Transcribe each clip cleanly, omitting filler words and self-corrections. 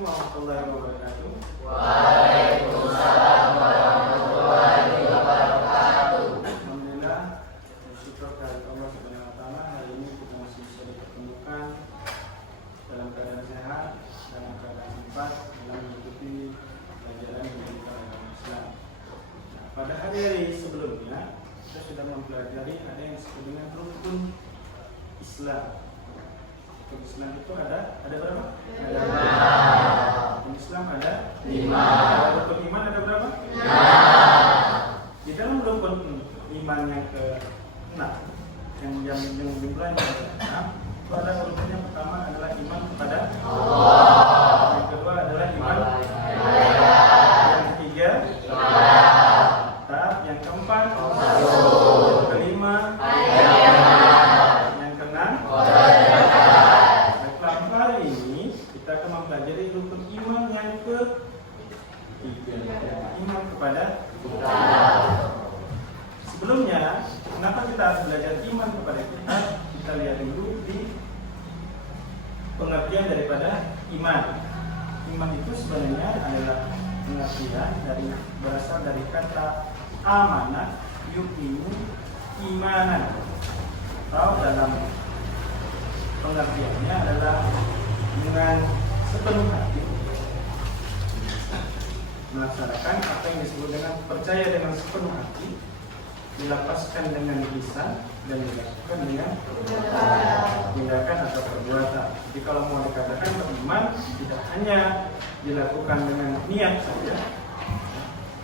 Assalamualaikum warahmatullahi wabarakatuh. Waalaikumsalam warahmatullahi wabarakatuh. Alhamdulillah, bersyukur kepada Allah Subhanahu wa taala, hari ini kita masih bisa dipertemukan dalam keadaan sehat, dalam keadaan sempat dalam mengikuti pelajaran yang diberikan oleh Islam. Nah, pada hari-hari sebelumnya kita sudah mempelajari ada yang disebut dengan rukun Islam. Rukun Islam itu ada berapa? Ada 5. Rukun Islam ada 5. Rukun iman ada berapa? 6. Di dalam rukun iman yang ke-6 yang jumlahnya ada 6, itu ada urutannya. Pertama adalah iman kepada Allah. Yang kedua adalah iman kepada malaikat. Yang ketiga yang keempat yang kelima yang keenam. Baiklah, hari ini kita akan mempelajari rukun iman yang ke-3, iman kepada kitab. Sebelumnya, kenapa kita harus belajar iman kepada kitab? Kita lihat dulu di pengertian daripada iman. Iman itu sebenarnya adalah pengertian berasal dari kata amanah, yu'minu, imanan, atau dalam pengertiannya adalah dengan sepenuh hati melaksanakan apa yang disebut dengan percaya dengan sepenuh hati, dilapaskan dengan lisan dan dilakukan dengan tindakan atau perbuatan. Jadi kalau mau dikatakan beriman, tidak hanya dilakukan dengan niat saja,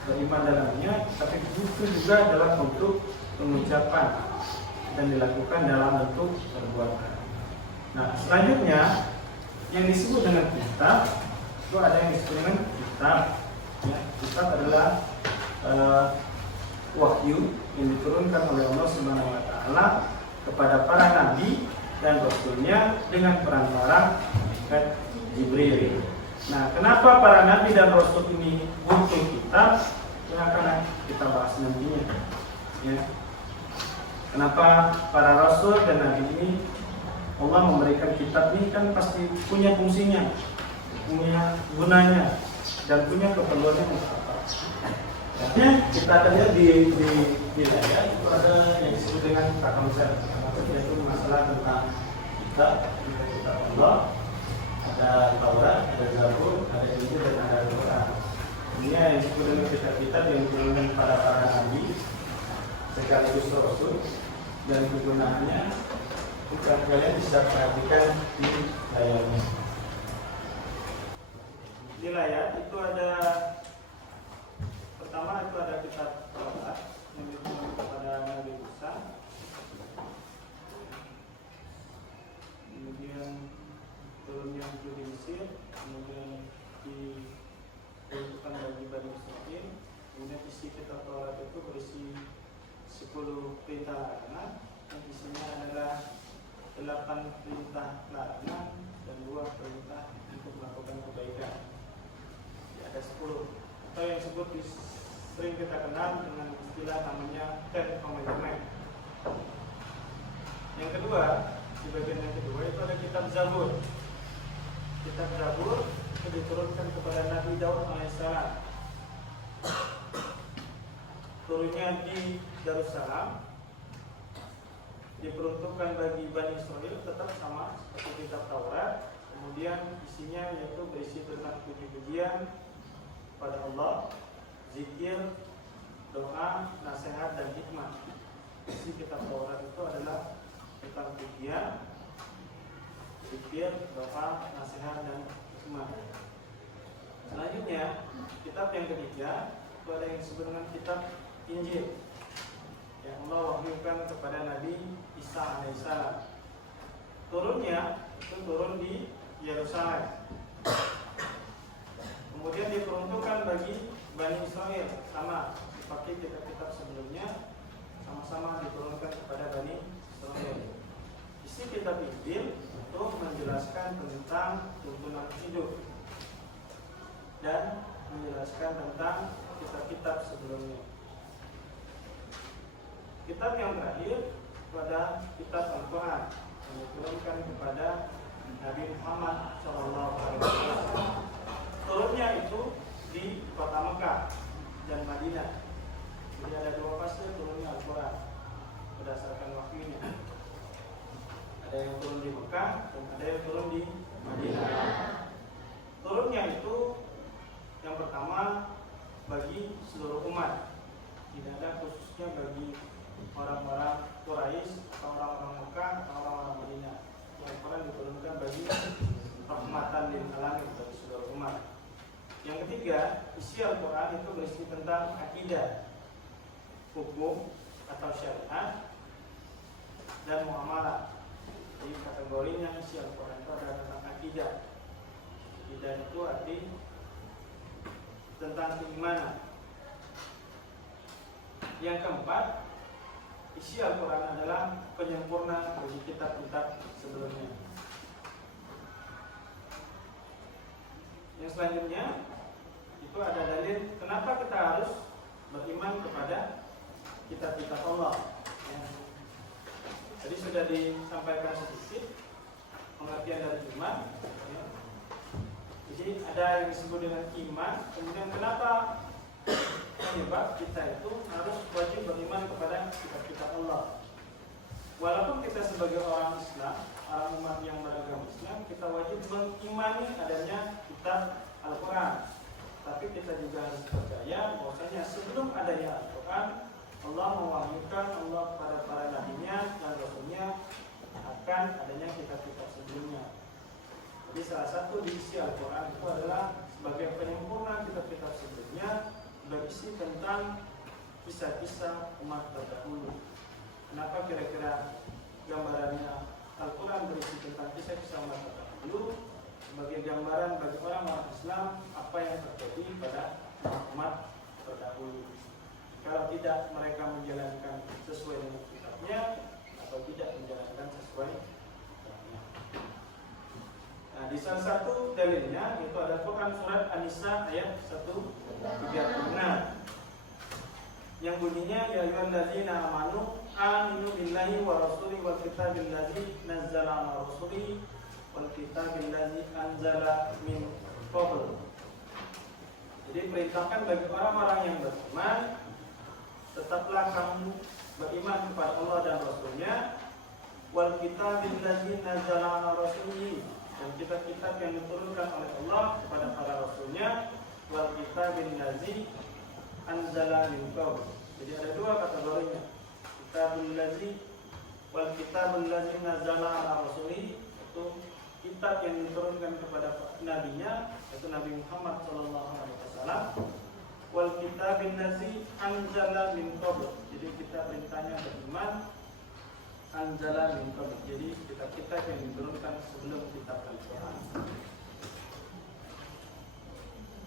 beriman dalamnya, tapi itu juga dalam bentuk pengucapan dan dilakukan dalam bentuk perbuatan. Nah, selanjutnya yang disebut dengan kitab itu ada yang disebut dengan kitab. Ya, kitab adalah wahyu yang diturunkan oleh Allah Subhanahu wa taala kepada para nabi dan rasulnya dengan perantara malaikat Jibril. Nah, kenapa para nabi dan rasul ini butuh kitab? Yang akan kita bahas nantinya. Ya. Kenapa para rasul dan nabi ini Allah memberikan kitab ini? Kan pasti punya fungsinya, punya gunanya, dan punya keperluannya untuk apa? Ya, kita akan lihat di layar itu ada yang disebut dengan konsep, yaitu masalah tentang kitab Allah. Ada Taurat, ada Zabur, ada Injil, dan ada Al-Quran. Ini yang disebut dengan kitab-kitab yang diturunkan pada para nabi sekaligus rasul, dan kegunaannya kalian bisa perhatikan di layarnya. Di layar itu ada, pertama itu ada kitab Taurat yang diturunkan kepada Nabi Musa. Kemudian turunnya di Mesir, kemudian diturunkan bagi Bani Israil. Kemudian isi kitab Taurat itu berisi 10 perintah larangan, yang isinya adalah 8 perintah larangan dan 2 perintah untuk melakukan kebaikan. Ya, ada 10. Atau yang disebut sering kita kenal dengan istilah namanya Ten Commandment. Yang kedua, di bagian yang kedua itu ada kitab Zabur. Kitab Zabur itu diturunkan kepada Nabi Daud alaihissalam. Turunnya di Yerusalem, diperuntukkan bagi Bani Israil, tetap sama seperti kitab Taurat. Kemudian isinya yaitu berisi tentang puji-pujian pada Allah, zikir, doa, nasihat, dan hikmah. Isi kitab Taurat itu adalah tentang pujian, zikir, doa, nasihat, dan hikmah. Selanjutnya, kitab yang ketiga itu ada yang disebut dengan kitab Injil, yang Allah wahyukan kepada Nabi Isa alaihissalam. Turunnya itu turun di Yerusalem. Kemudian diperuntukkan bagi Bani Israil, sama seperti kitab-kitab sebelumnya, sama-sama diturunkan kepada Bani Israil. Isi kitab Injil untuk menjelaskan tentang tuntunan hidup dan menjelaskan tentang kitab-kitab sebelumnya. Kitab yang terakhir pada kitab Al-Quran yang diturunkan kepada Nabi Muhammad SAW. sampai turun di Madinah. Turunnya itu yang pertama bagi seluruh umat, tidak ada khususnya bagi orang-orang Quraisy atau orang-orang Mekah atau orang-orang Madinah. Yang Quran diturunkan bagi rahmatan lil alamin, bagi seluruh umat. Yang ketiga, isi Al-Quran itu berisi tentang akidah, hukum atau syariat, dan muamalah. Jadi kategorinya isi Al-Quran itu adalah tentang akidah. Akidah itu arti tentang keimanan. Yang keempat, isi Al-Quran adalah penyempurna bagi kitab-kitab sebelumnya. Yang selanjutnya itu ada dalil kenapa kita harus beriman kepada kitab-kitab Allah. Ya. Jadi sudah disampaikan sedikit pengertian dari iman. Ya. Jadi ada yang disebut dengan iman. Kemudian kenapa penyebab kita itu harus wajib beriman kepada kitab-kitab Allah. Walaupun kita sebagai orang Islam, orang umat yang beragama Islam, kita wajib mengimani adanya kitab Al-Quran. Tapi kita juga harus percaya bahwasanya sebelum adanya Al-Quran, Allah mewahyukan Allah kepada para nabinya dan rasulnya akan adanya kitab-kitab sebelumnya. Jadi salah satu diisi Al-Quran itu adalah sebagai penyempurna kitab-kitab sebelumnya, berisi tentang kisah-kisah umat terdahulu. Kenapa kira-kira gambarannya Al-Quran berisi tentang kisah-kisah umat terdahulu sebagai gambaran bagi orang-orang Islam apa yang terjadi pada umat terdahulu. Kalau tidak mereka menjalankan sesuai dengan kitabnya atau tidak menjalankan sesuai kitabnya. Nah, di salah satu dalilnya itu ada Quran surat An-Nisa ayat 136 yang bunyinya ya ayyuhallazina amanu aminu billahi wa rasulihi wal kitabil ladzi nazzala ala rasulihi wal kitabil ladzi anzala min qabl. Jadi perintahkan bagi orang-orang yang beriman, tetaplah kamu beriman kepada Allah dan Rasulnya, wal kitabil ladzi nazzala ala rasulihi, dan kitab-kitab yang diturunkan oleh Allah kepada para rasulnya, wal kitabil ladzi anzala min qabl. Jadi ada dua kategorinya. Kitabul ladzi wal kitabul ladzi nazzala ala rasulih, itu kitab yang diturunkan kepada nabinya, yaitu Nabi Muhammad sallallahu alaihi wasallam. Wal kitabil ladzi anzala min qabl. Jadi kita perintahnya beriman anzala min qabl. Jadi kitab-kitab yang diturunkan sebelum kitab Al-Qur'an.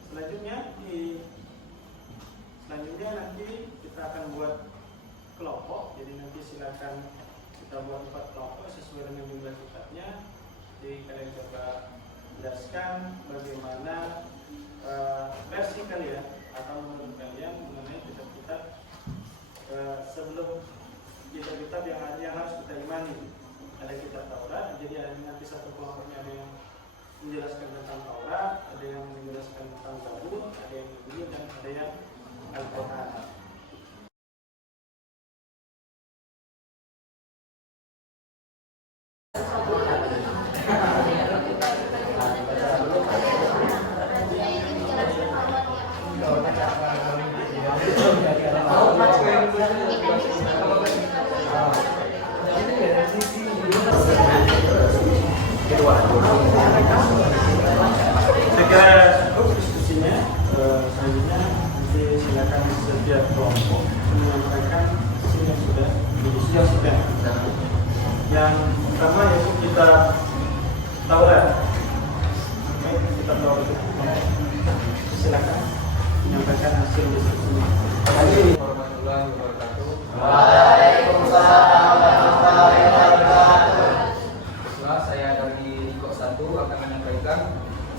Selanjutnya nanti kita akan buat kelompok. Jadi nanti silakan kita buat 4 kelompok sesuai dengan jumlah kitabnya. Jadi kalian coba jelaskan bagaimana versi kalian atau menurut kalian mengenai kitab-kitab sebelum kitab-kitab yang harus kita imani. Ada kitab Taurat, jadi ada nanti satu kelompoknya ada yang menjelaskan tentang Taurat, ada yang menjelaskan tentang Zabur, ada yang Injil, dan ada yang Al-Quran. Saya cukup diskusinya. Selanjutnya nanti silakan setiap kelompok menyampaikan hasil yang sudah didiskusikan. Yang pertama yaitu kita Taurat. Oke, kita Taurat. Silakan menyampaikan hasil diskusinya. Assalamualaikum warahmatullahi wabarakatuh. Waalaikumsalam warahmatullahi wabarakatuh. Setelah saya dari Kok 1 akan menyampaikan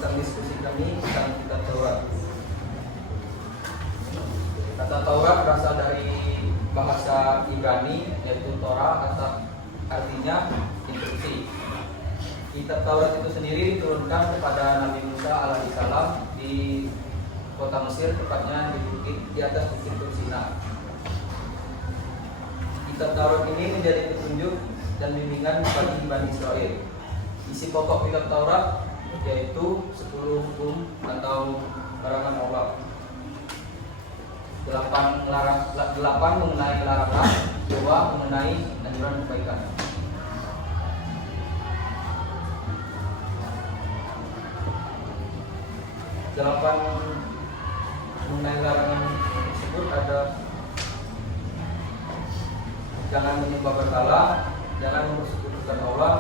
tentang diskusi kami tentang kitab Taurat. Kata Taurat berasal dari bahasa Ibrani yaitu Torah, atau artinya instruksi. Kitab Taurat itu sendiri diturunkan kepada Nabi Musa alaihissalam di kota Mesir, tepatnya di atas bukit Sinai. Kitab Taurat ini menjadi petunjuk dan bimbingan bagi Bani Israel. Isi pokok kitab Taurat yaitu 10 hukum atau larangan Allah. 8 mengenai larangan, 2 mengenai anjuran kebaikan. Delapan mengenai larangan tersebut ada: jangan menyembah berhala, jangan mempersekutukan Allah,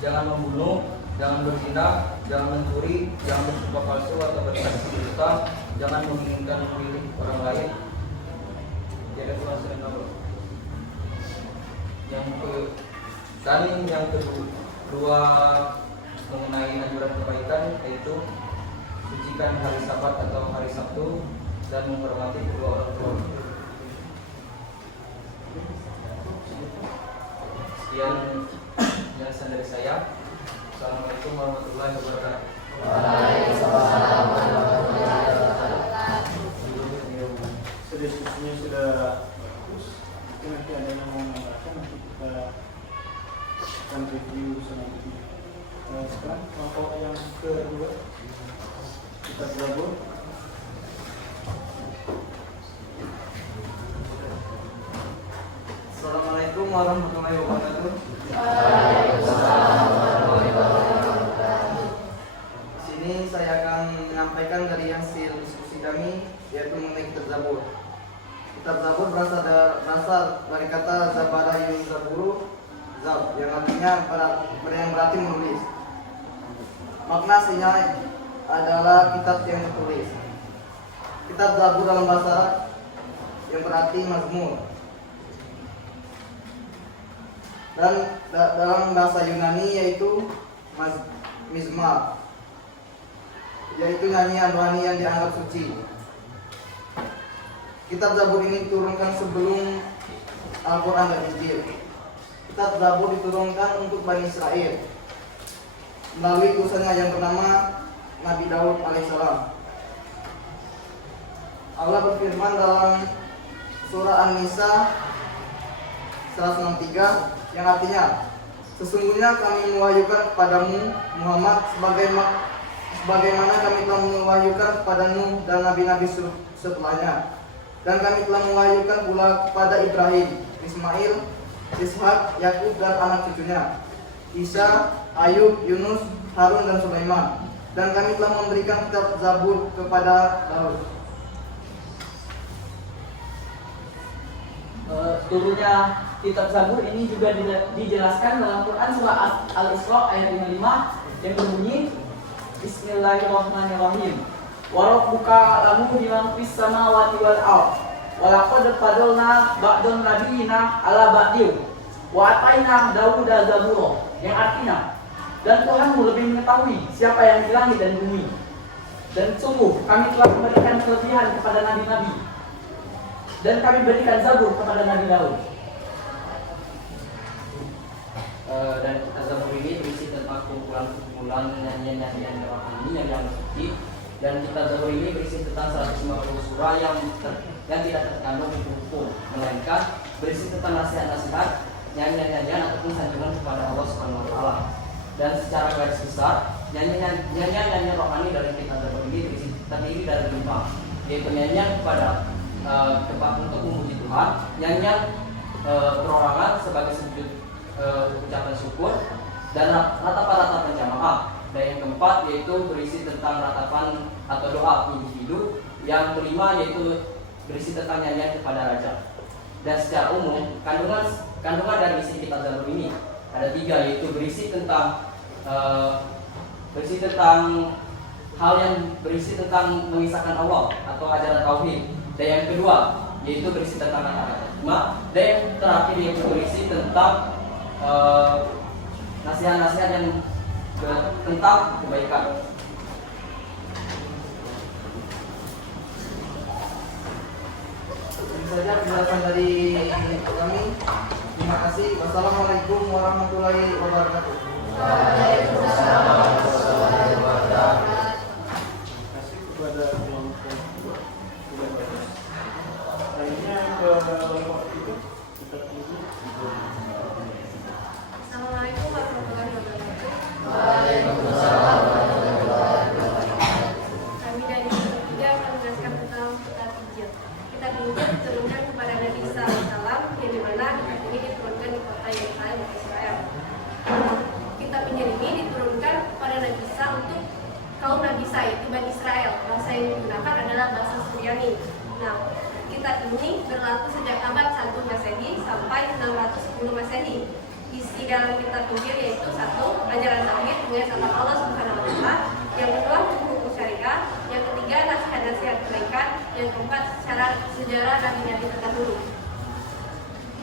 jangan membunuh, jangan berzina, jangan mencuri, jangan bersumpah palsu atau bersaksi dusta, jangan menginginkan milik orang lain. Jadi Tuhan sering Allah. Yang kedua mengenai anjuran kebaikan yaitu sucikan hari Sabat atau hari Sabtu dan menghormati kedua orang tua. Sekian penjelasan dari saya. Assalamualaikum warahmatullahi wabarakatuh. Waalaikumsalam warahmatullahi wabarakatuh. Diskusinya sudah bagus. Mungkin nanti ada yang mau menambahkan, nanti kita akan review selanjutnya. Sekarang kelompok yang kedua kita bergabung. Assalamualaikum warahmatullahi wabarakatuh. Waalaikumsalam warahmatullahi wabarakatuh. Di sini saya akan menyampaikan dari hasil diskusi kami, yaitu mengenai kitab Zabur. Kitab Zabur berasal dari kata Zabara Zaburu, Zab, yang artinya yang berarti menulis. Makna aslinya adalah kitab yang tertulis. Kitab Zabur dalam bahasa Arab yang berarti mazmur. Dan dalam bahasa Yunani yaitu mizmar, yaitu nyanyian rohani yang dianggap suci. Kitab Zabur ini diturunkan sebelum Al-Quran dan Injil. Kitab Zabur diturunkan untuk Bani Israel melalui utusannya yang bernama Nabi Daud alaihissalam. Allah berfirman dalam surah An-Nisa 163 yang artinya, sesungguhnya kami mewahyukan kepadamu Muhammad sebagaimana kami telah mewahyukan kepada Nuh dan nabi-nabi setelahnya, dan kami telah mewahyukan pula kepada Ibrahim, Ismail, Ishak, Yakub dan anak cucunya, Isa, Ayub, Yunus, Harun dan Sulaiman, dan kami telah memberikan kitab Zabur kepada Daud. Turunnya kitab Zabur ini juga dijelaskan dalam Quran surah Al-Isra ayat 55 yang berbunyi Bismillahirrahmanirrahim. Warabbuka lahu biman fis samawati wal ardh wa laqad fadalna ba'dun nabiyina ala ba'din wa ataina Dauda zabura, yang artinya, dan Tuhanmu lebih mengetahui siapa yang di langit dan bumi, dan sungguh kami telah memberikan kelebihan kepada nabi-nabi, dan kami berikan Zabur kepada Nabi Daud. Dan kitab Zabur ini berisi tentang kumpulan nyanyian-nyanyian rohani yang suci. Dan kitab Zabur ini berisi tentang 150 surah yang tidak terkandung hukum, melainkan berisi tentang nasihat-nasihat, nyanyian-nyanyian ataupun sanjungan kepada Allah Subhanahu wa taala. Dan secara garis besar, nyanyian-nyanyian rohani dari kitab Zabur ini terdiri dari 5, yaitu nyanyian kepada tempat untuk memuji Tuhan, nyanyian perorangan sebagai sujud ucapan syukur, dan ratapan-ratapan jamaah. Dan yang keempat yaitu berisi tentang ratapan atau doa individu. Yang kelima yaitu berisi tentang nyanyian kepada raja. Dan secara umum kandungan dari isi kitab Zabur ini ada 3, yaitu berisi tentang hal yang berisi tentang mengisahkan Allah atau ajaran tauhid. Dan yang kedua yaitu berisi tentang agama. Dan yang terakhir yaitu berisi tentang nasihat-nasihat yang tentang kebaikan. Ini saja penjelasan dari kami. Terima kasih. Wassalamualaikum warahmatullahi wabarakatuh. Waalaikumsalam warahmatullahi wabarakatuh. Terima kasih kepada kelompok sudah bagus. Lainnya ke kelompok itu kita tunggu. Assalamualaikum warahmatullahi wabarakatuh. Ibrani. Nah, kitab ini berlaku sejak abad 1 Masehi sampai 610 Masehi. Isi dalam kitab Injil yaitu satu, ajaran tauhid dengan tentang Allah Subhanahu wa Ta'ala, yang kedua hukum syariah, yang ketiga nasihat-nasihat kebaikan, yang keempat sejarah nabi-nabi terdahulu.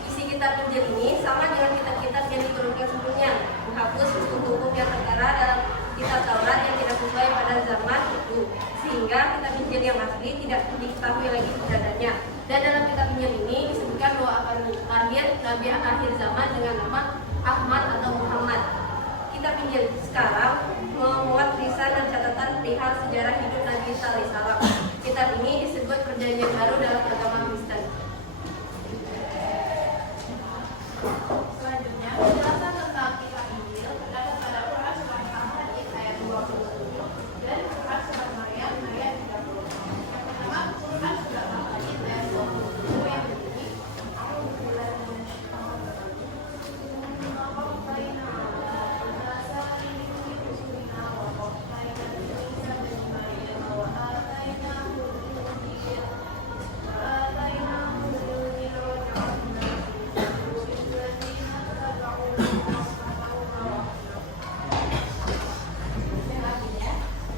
Isi kitab Injil ini sama dengan kitab-kitab yang diturunkan sebelumnya, menghapus hukum-hukum yang tertera dalam kitab Taurat yang tidak sesuai pada zaman itu, sehingga kitab Injil yang asli tidak diketahui lagi keberadaannya. Dan dalam kitab Injil ini disebutkan bahwa akan lahir nabi akhir zaman dengan nama Ahmad atau Muhammad. Kitab Injil sekarang memuat tulisan dan catatan perihal sejarah hidup Nabi Isa alaihissalam. Kitab ini disebut Perjanjian Baru dalam agama Kristen. Selanjutnya, penjelasan tentang kitab Injil terdapat pada Quran surat Muhammad ayat 27 dan Quran surat Maryam ayat 30. Yang pertama, Quran surat Muhammad ayat 27 yang berbunyi, A'udzubillahi minasyaitonir rajim. Inna qaffayna ala asari bi rusulina wa qaffayna bi Isa bin Maryam wa atainahu al-injil wa atainahu al-injil wa ja'alna yang artinya,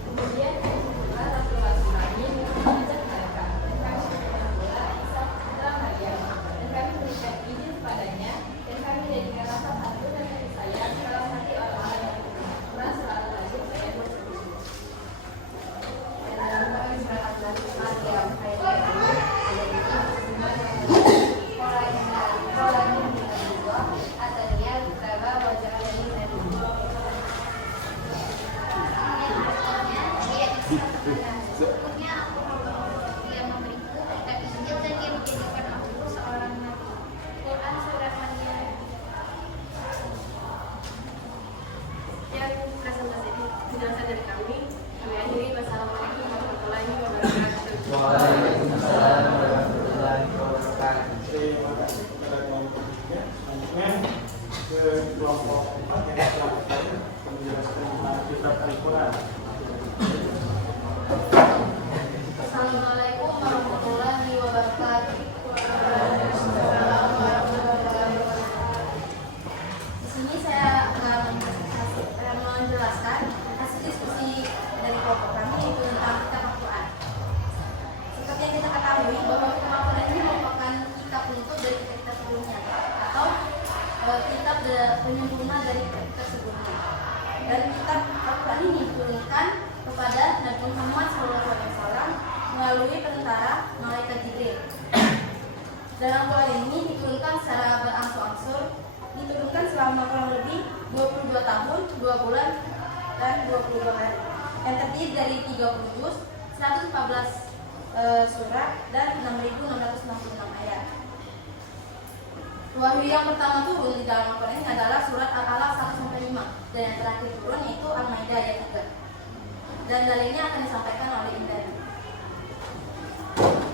kemudian kami membuka rasul-rasul lain mengajak mereka, dan kami memberikan pula Isa putra Maryam, dan kami memberikan Injil kepadanya, dan kami menjadikan rasa satu dan kasih sayang dalam hati orang-orang yang beriman. Quran surat Al-Azim ayat 27. Dan dalam Quran surat Al-Maryam ayat 30, orang yang Atania Kitaba Wajarani Nabi. Sesungguhnya aku dia memberiku kitab Injil dan dia menjadikan aku seorang nabi. Quran surat Maryam. Sekian penjelasan dari kami. Kami akhiri. Wassalamualaikum warahmatullahi wabarakatuh. Waalaikumsalam warahmatullahi wabarakatuh. Terima kasih kepada kelompok 3. Selanjutnya ke kelompok 4 yang selanjutnya menjelaskan tentang kitab Al-Quran. Assalamualaikum warahmatullahi wabarakatuh. Di sini saya akan menjelaskan hasil diskusi dari kelompok kami yaitu tentang kitab Al-Quran. Seperti yang kita ketahui bahwa kitab Al-Quran ini merupakan kitab penutup dari kitab sebelumnya atau kitab penyempurna dari kitab sebelumnya. Dan kitab Al-Quran ini diturunkan kepada Nabi Muhammad SAW melalui perantara malaikat Jibril. Dalam Al-Quran ini diturunkan secara berangsur-angsur, diturunkan selama kurang lebih 22 tahun, 2 bulan, dan 22 hari. Yang terdiri dari 30 juz, 114 surat, dan 6.666 ayat. Wahyu yang pertama turun di dalam Al-Quran ini adalah surat Al-Alaq 1-5, dan yang terakhir turun yaitu Al-Maidah ayat 3. Dan dalilnya akan disampaikan oleh Indra.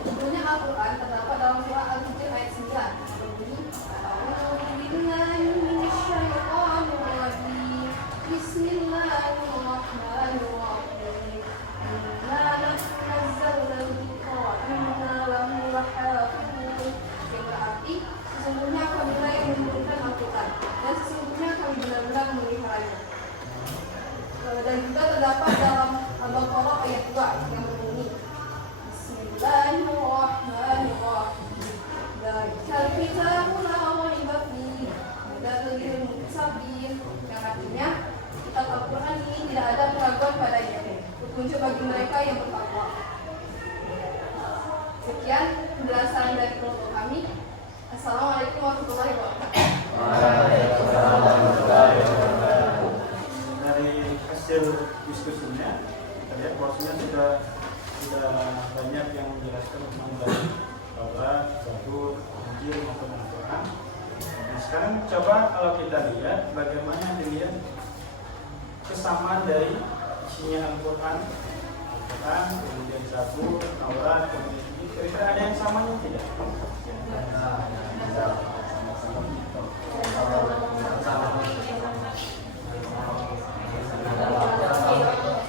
Sebelumnya Al-Quran terdapat dalam surah Al-Hijr ayat 9 yang berbunyi, A'udzubillahi minasyaitonirrajim. Bismillahirrahmanirrahim. Inna nahnu nazzalna dzikra wa inna lahu lahafizun. Yang berarti sesungguhnya kamilah yang menurunkan Al-Quran dan sesungguhnya kami benar-benar memeliharanya. Dan juga terdapat dalam Al-Baqarah ayat 2 yang berbunyi, Bismillahirrahmanirrahim. Dzalikal kitabu la raiba fihi hudan lil muttaqin. Yang artinya kitab Al-Quran ini tidak ada keraguan padanya, petunjuk bagi mereka yang bertakwa. Sekian penjelasan dari kelompok kami. Assalamualaikum warahmatullahi wabarakatuh. Dari hasil diskusinya kita lihat bahwasanya sudah banyak yang menjelaskan tentang Taurat, Zabur, Injil maupun Al-Quran. Nah, sekarang coba kalau kita lihat bagaimana dilihat kesamaan dari isinya Al-Quran, kemudian Zabur, Taurat, kemudian ini kira-kira ada yang samanya tidak?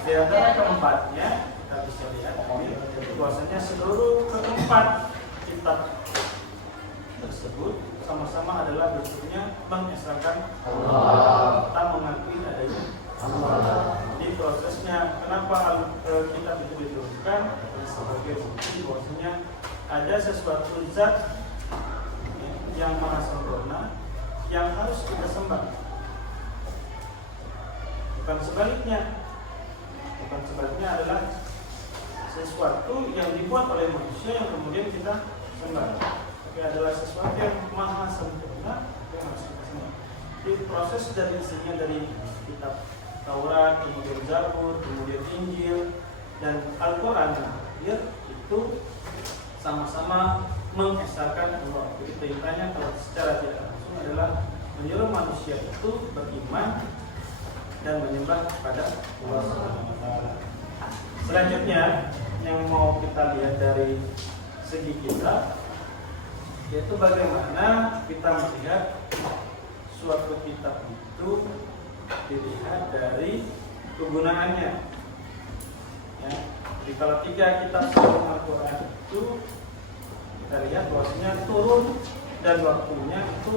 Di antara keempatnya kita bisa lihat bahwasanya seluruh empat kitab tersebut sama-sama adalah bentuknya mengesahkan Allah. Kita mengakui adanya Allah. Jadi prosesnya kenapa kitab itu diturunkan sebagai bukti bahwasanya ada sesuatu zat yang maha sempurna yang harus kita sembah. Bukan sebaliknya adalah sesuatu yang dibuat oleh manusia yang kemudian kita sembah. Tapi adalah sesuatu yang maha sempurna yang harus kita sembah. Jadi proses dari isinya dari kitab Taurat, kemudian Zabur, kemudian Injil dan Al-Quran itu sama-sama mengesahkan Allah. Jadi perintahnya kalau secara tidak langsung adalah menyuruh manusia itu beriman dan menyembah kepada Allah Subhanahu wa taala. Selanjutnya yang mau kita lihat dari segi kita yaitu bagaimana kita melihat suatu kitab itu dilihat dari kegunaannya. Ya, jadi kalau 3 kitab sebelum Al-Quran itu kita lihat bahwasanya turun dan waktunya itu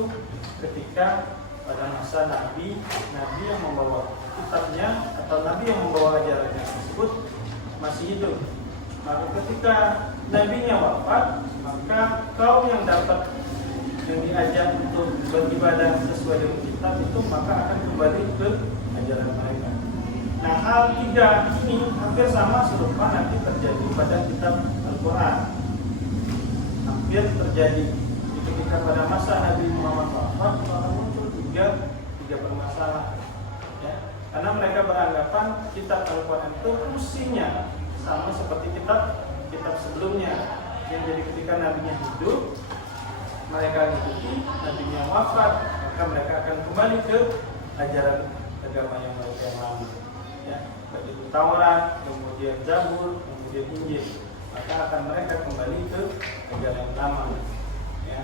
ketika pada masa Nabi yang membawa kitabnya atau Nabi yang membawa ajarannya tersebut masih hidup. Maka ketika Nabinya wafat, maka kaum yang diajak untuk beribadah sesuai dengan kitab itu maka akan kembali ke ajaran mereka. Nah, hal 3 ini hampir sama serupa nanti terjadi pada kitab Al-Quran. Hampir terjadi ketika pada masa Nabi Muhammad wafat maka muncul tiga permasalahan. Ya, karena mereka beranggapan kitab Al-Quran itu fungsinya sama seperti kitab sebelumnya. Yang jadi ketika Nabinya hidup, mereka ikuti, Nabinya wafat, maka mereka akan kembali ke ajaran agama yang mereka yang lama. Ya, baik itu Taurat, kemudian Zabur, kemudian Injil, maka akan mereka kembali ke ajaran yang lama. Ya,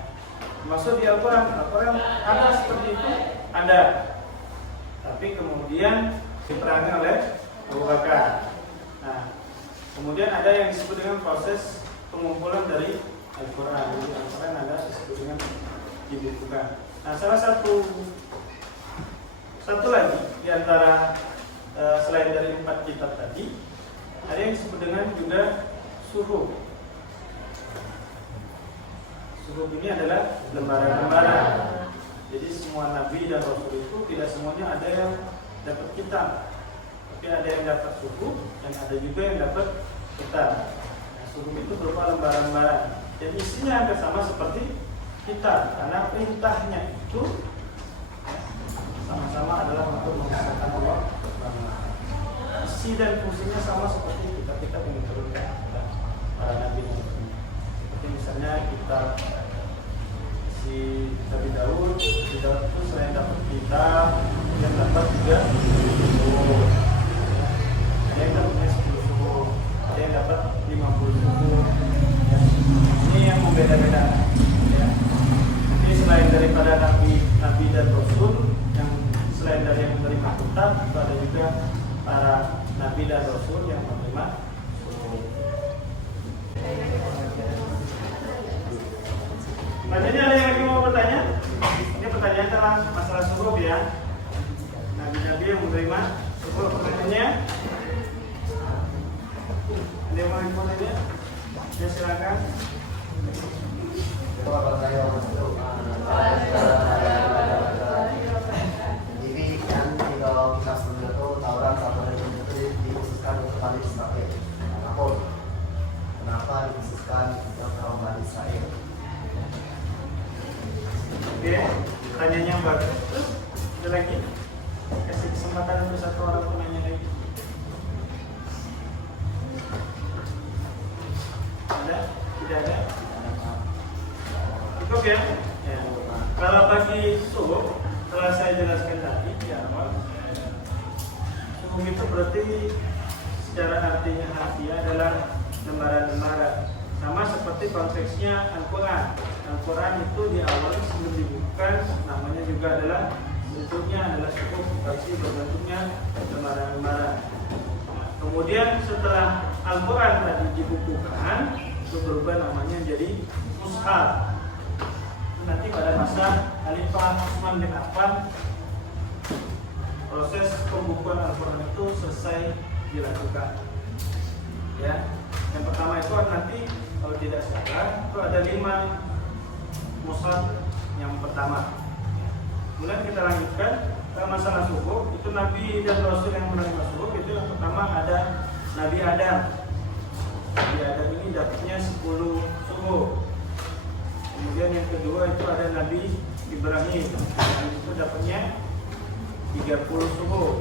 maksud di Al-Quran ada seperti itu, ada, tapi kemudian diterangkan oleh Abu Bakar. Nah, kemudian ada yang disebut dengan proses pengumpulan dari Al-Quran. Jadi Al-Quran ada disebut dengan dibukukan. Nah, salah satu lagi di antara selain dari 4 kitab tadi, ada yang disebut dengan juga suhuf. Suhuf ini adalah lembaran-lembaran. Jadi semua nabi dan rasul itu tidak semuanya ada yang dapat kitab, tapi ada yang dapat suhuf dan ada juga yang dapat kitab. Nah, suhuf itu berupa lembaran-lembaran. Dan isinya hampir sama seperti kitab, karena perintahnya itu sama-sama adalah untuk mengesahkan Allah. Isi dan fungsinya sama seperti kitab-kitab yang diturunkan kepada para nabi. Seperti misalnya kitab Nabi Daud itu selain dapat kitab, yang dapat juga suhuf. Ada yang dapatnya 10 suhuf, ada yang dapat 50 suhuf. Ya. Ini yang membeda-beda. Ya. Jadi selain daripada nabi dan rasul, yang selain dari yang menerima kitab, itu ada juga para nabi dan rasul yang menerima suhuf. Makanya ada yang lagi mau bertanya? Ini pertanyaan tentang masalah suhuf ya. Nabi-nabi yang menerima suhuf, pertanyaannya ada yang mau infonya? Ya silakan. Jadi kan kalau kita sebelumnya itu Taurat sama Injil itu dikhususkan untuk Bani Israel. Kenapa dikhususkan untuk kaum Bani Israel? Oke, pertanyaan yang bagus. Terus ada lagi? Kasih kesempatan untuk satu orang penanya lagi. Ada? Tidak ada? Cukup ya? Ya. Kalau bagi suhuf, telah saya jelaskan tadi di awal. Suhuf itu berarti secara artinya harfiah adalah lembaran-lembaran. Sama seperti konteksnya Al-Quran. Al-Quran itu di awal sebelum dibuka namanya juga adalah bentuknya adalah suhuf, tapi berbentuknya lembaran-lembaran. Kemudian setelah Al-Quran tadi dibukukan, itu berubah namanya jadi mushaf. Nanti pada masa Khalifah Utsman bin Affan proses pembukuan Al-Quran itu selesai dilakukan. Ya, yang pertama itu nanti kalau tidak salah itu ada 5 mushaf yang pertama. Kemudian kita lanjutkan ke masalah suhuf. Itu Nabi dan Rasul yang menerima suhuf itu yang pertama ada Nabi Adam. Nabi Adam ini dapatnya 10 suhuf. Kemudian yang kedua itu ada Nabi Ibrahim, yang itu dapatnya 30 suhuf.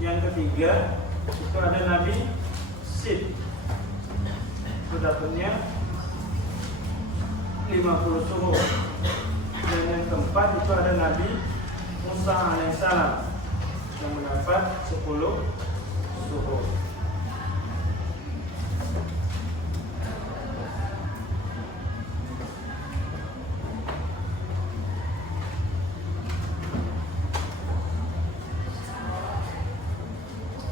Yang ketiga itu ada Nabi Sid, itu dapatnya 50 suhuf. Dan yang keempat itu ada Nabi Musa alaihissalam yang mendapat 10 suhuf.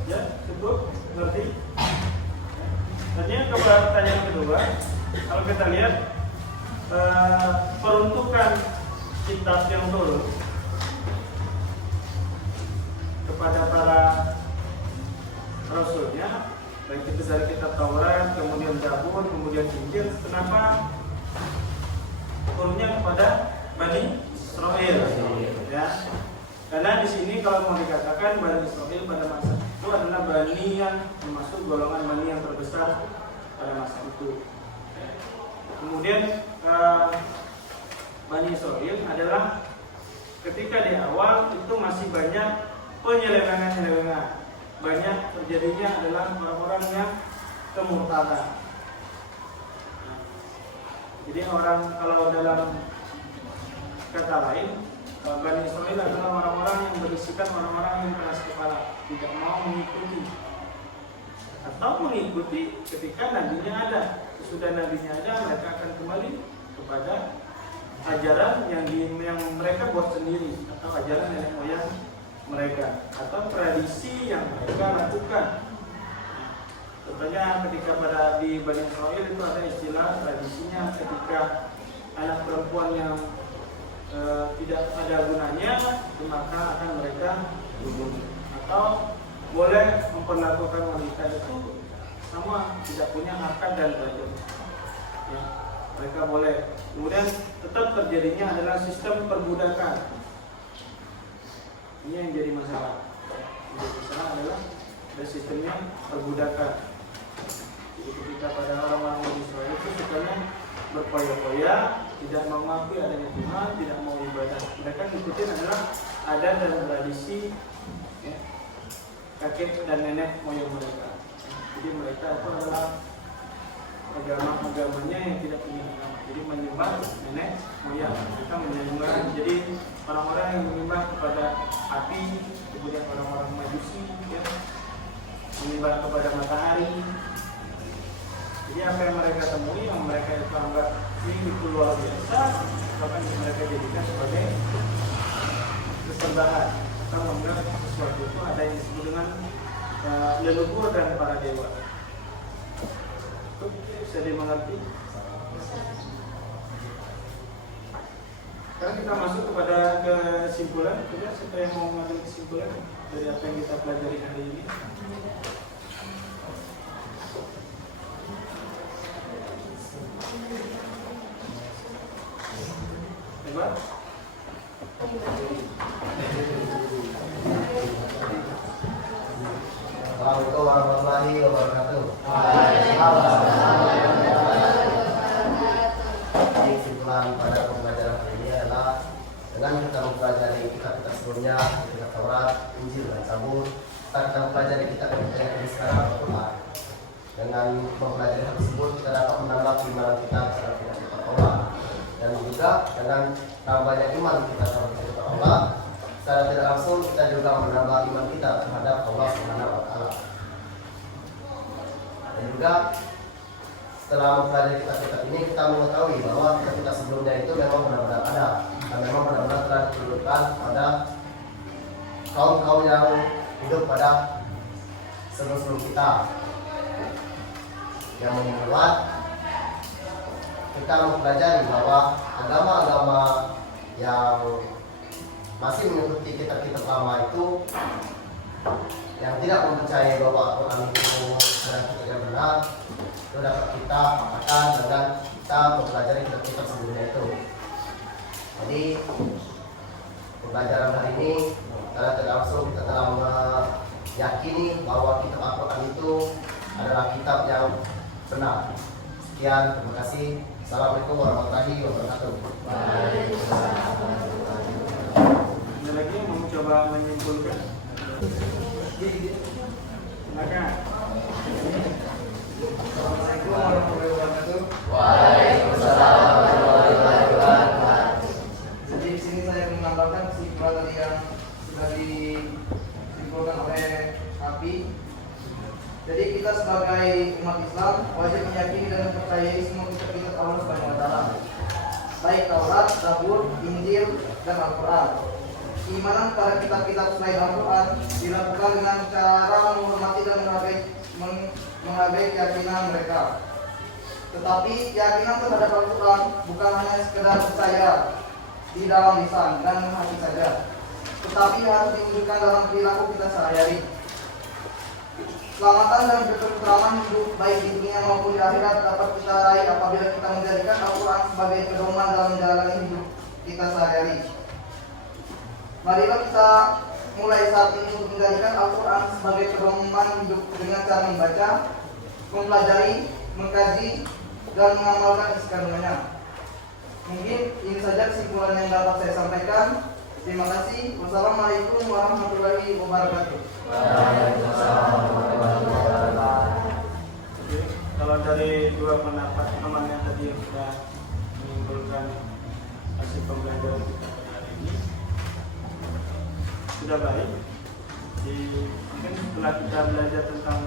Ya, cukup berarti. Tadinya ke pertanyaan kedua, kalau kita lihat peruntukan kitab yang turun kepada para rasulnya, baik itu dari kitab Taurat, kemudian Zabur, kemudian Injil, kenapa turunnya kepada Bani Israel? Ya, karena di sini kalau mau dikatakan Bani Israel pada masa itu adalah Bani yang termasuk golongan Bani yang terbesar pada masa itu. Kemudian Bani Israel adalah ketika di awal itu masih banyak penyelewengan-penyelewengan. Banyak terjadinya adalah orang-orang yang kemurtadan. Jadi orang, kalau dalam kata lain, Bani Israel adalah orang-orang yang berisikan orang-orang yang keras kepala, tidak mau mengikuti atau mengikuti ketika nabinya ada. Sesudah nabinya ada, mereka akan kembali kepada ajaran yang mereka buat sendiri, atau ajaran nenek moyang mereka, atau tradisi yang mereka lakukan. Contohnya ketika pada di Bani Israel itu ada istilah tradisinya ketika anak perempuan yang tidak ada gunanya, maka akan mereka bunuh, atau boleh memperlakukan wanita itu sama tidak punya akad dan rajin. Ya, mereka boleh. Kemudian tetap terjadinya adalah sistem perbudakan. Ini yang jadi masalah. Yang jadi masalah adalah ada sistemnya perbudakan. Jadi ketika pada orang-orang Bani Israel itu sukanya berpoya-poya, tidak mau mengakui adanya Tuhan, tidak mau ibadah. Mereka ikutin adalah adat dan tradisi, ya, kakek dan nenek moyang mereka. Jadi mereka itu adalah agama-agamanya yang tidak punya agama. Jadi menyembah nenek moyang. Mereka menyembah. Jadi orang-orang yang menyembah kepada api, kemudian orang-orang Majusi, ya, menyembah kepada matahari. Jadi apa yang mereka temui, yang mereka itu anggap ini itu luar biasa, bahkan mereka jadikan sebagai kesembahan. Kita menganggap sesuatu itu ada yang disebut dengan leluhur dan para dewa. Itu bisa dimengerti. Sekarang kita masuk kepada kesimpulan. Coba siapa yang mau mengambil kesimpulan dari apa yang kita pelajari hari ini? Coba. Assalamualaikum warahmatullahi wabarakatuh. Kesimpulan pada pembelajaran kali ini adalah dengan kita mempelajari kitab-kitab sebelumnya, kitab Taurat, Injil, dan Zabur, kita mempelajari kitab yang ini sekarang Al-Quran. Dengan mempelajari hal tersebut, kita dapat menambah keimanan kita terhadap kitab Allah. Dan juga dengan tambahnya iman kita terhadap kitab Allah, secara tidak langsung kita juga menambah iman kita terhadap Allah Subhanahu wa Ta'ala. Dan juga setelah mempelajari kitab-kitab ini, kita mengetahui bahwa kitab sebelumnya itu memang benar-benar ada dan memang benar-benar telah diturunkan pada kaum-kaum yang hidup pada sebelum kita. yang membuat kita mempelajari bahwa agama-agama yang masih mengikuti kitab-kitab lama itu, yang tidak mempercayai bahwa Al-Quran itu adalah kitab yang benar, itu dapat kita katakan dengan kita mempelajari kitab-kitab sebelumnya itu. Jadi pembelajaran hari ini secara tidak langsung kita telah meyakini bahwa kitab Al-Quran itu adalah kitab yang benar. Sekian, terima kasih. Assalamualaikum warahmatullahi wabarakatuh. Ada lagi yang mau coba menyimpulkan? Silakan. Assalamualaikum warahmatullahi wabarakatuh. Waalaikumsalam warahmatullahi wabarakatuh. Jadi di sini saya menambahkan kesimpulan tadi yang sudah disimpulkan oleh Api. Jadi kita sebagai umat Islam wajib meyakini dan mempercayai semua kitab-kitab Allah Subhanahu wa taala, baik Taurat, Zabur, Injil, dan Al-Quran. Keimanan pada kitab-kitab selain Al-Quran dilakukan dengan cara menghormati dan menghargai keyakinan mereka. Tetapi keyakinan terhadap Al-Quran bukan hanya sekedar percaya di dalam lisan dan hati saja, tetapi harus diwujudkan dalam perilaku kita sehari-hari. Keselamatan dan ketentraman hidup baik di dunia maupun di akhirat dapat kita raih apabila kita menjadikan Al-Quran sebagai pedoman dalam menjalani hidup kita sehari-hari. Marilah kita mulai saat ini untuk menjadikan Al-Quran sebagai pedoman hidup dengan cara membaca, mempelajari, mengkaji, dan mengamalkan isi kandungannya. Mungkin ini saja kesimpulan yang dapat saya sampaikan. Terima kasih. Wassalamualaikum warahmatullahi wabarakatuh. Jadi, kalau dari dua pendapat teman yang tadi yang sudah menyimpulkan hasil pembelajaran kita pada hari ini sudah baik. Jadi, mungkin setelah kita belajar tentang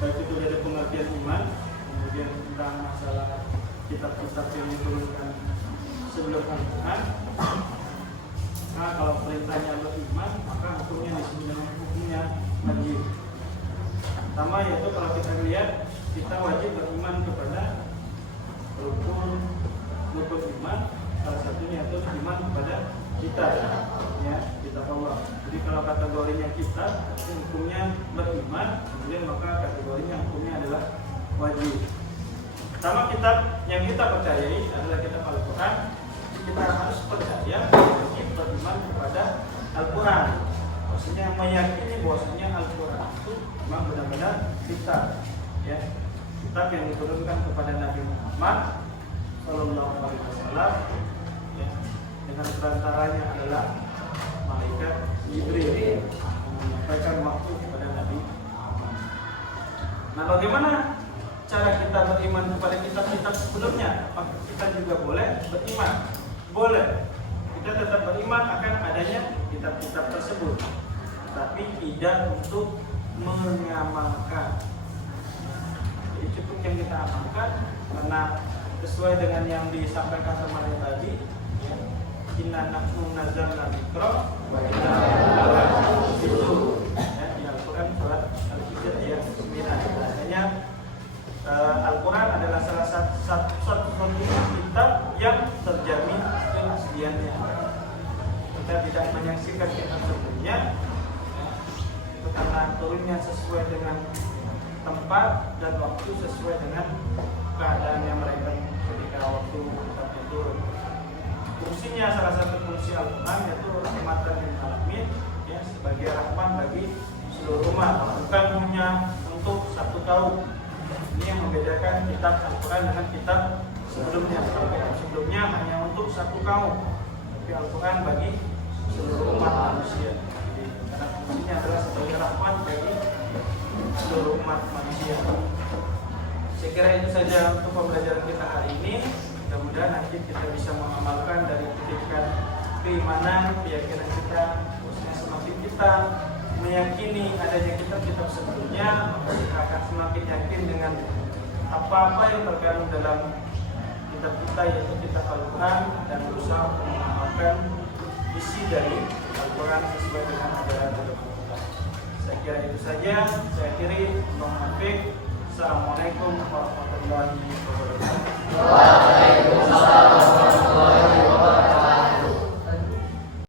baik itu dari pengertian iman, kemudian tentang masalah kitab-kitab yang diturunkan sebelum Al-Quran. Nah, kalau perintahnya beriman, maka hukumnya disebut dengan hukumnya wajib. Pertama yaitu kalau kita lihat, kita wajib beriman kepada rukun iman. Salah satunya yaitu iman kepada kitab, ya, kitab Allah. Jadi kalau kategorinya kitab, hukumnya beriman, kemudian maka kategorinya hukumnya adalah wajib. Pertama kitab yang kita percayai adalah kitab Al-Quran. Kita harus percaya, wajib beriman kepada Al-Quran. Maksudnya meyakini bahwasanya Al-Quran itu memang benar-benar kitab, ya, kitab yang diturunkan kepada Nabi Muhammad Sallallahu Alaihi Wasallam, ya, dengan perantaranya adalah malaikat Jibril yang menyampaikan waktu kepada Nabi Muhammad. Nah, bagaimana cara kita beriman kepada kitab-kitab sebelumnya? Maka kita juga boleh beriman. Boleh, kita tetap beriman akan adanya kitab-kitab tersebut, tapi tidak untuk mengamalkan. Jadi cukup yang kita amalkan karena sesuai dengan yang disampaikan kemarin tadi, ya, inna nahnu nazzalna dzikra wa inna lahu lahafizun. Ya, di Al-Quran surat Al-Hijr ayat 9. Bahasanya Al-Quran adalah salah satu kitab yang terjamin keasliannya. Kita tidak menyaksikan kitab sebelumnya, itu karena turunnya sesuai dengan tempat dan waktu, sesuai dengan keadaannya mereka ketika waktu kitabnya turun. Fungsinya, salah satu fungsi Al-Quran yaitu rahmatan lil alamin, ya, sebagai rahmat bagi seluruh umat, bukan hanya untuk satu kaum. Ini yang membedakan kitab Al-Quran dengan kitab sebelumnya. Kalau kitab sebelumnya hanya untuk satu kaum, tapi Al-Quran bagi seluruh umat manusia. Jadi, karena fungsinya adalah sebagai rahmat bagi seluruh umat manusia. Saya kira itu saja untuk pembelajaran kita hari ini. Mudah-mudahan nanti kita bisa mengamalkan dari pendidikan keimanan, keyakinan kita. Khususnya semakin kita meyakini adanya kitab-kitab sebelumnya, maka kita akan semakin yakin dengan apa-apa yang terkandung dalam kitab kita, yaitu kitab Al-Quran, dan berusaha untuk mengamalkan isi dari Al-Quran sesuai dengan ajaran Allah. Saya kira itu saja. Saya akhiri. Assalamualaikum warahmatullahi wabarakatuh. Waalaikumsalam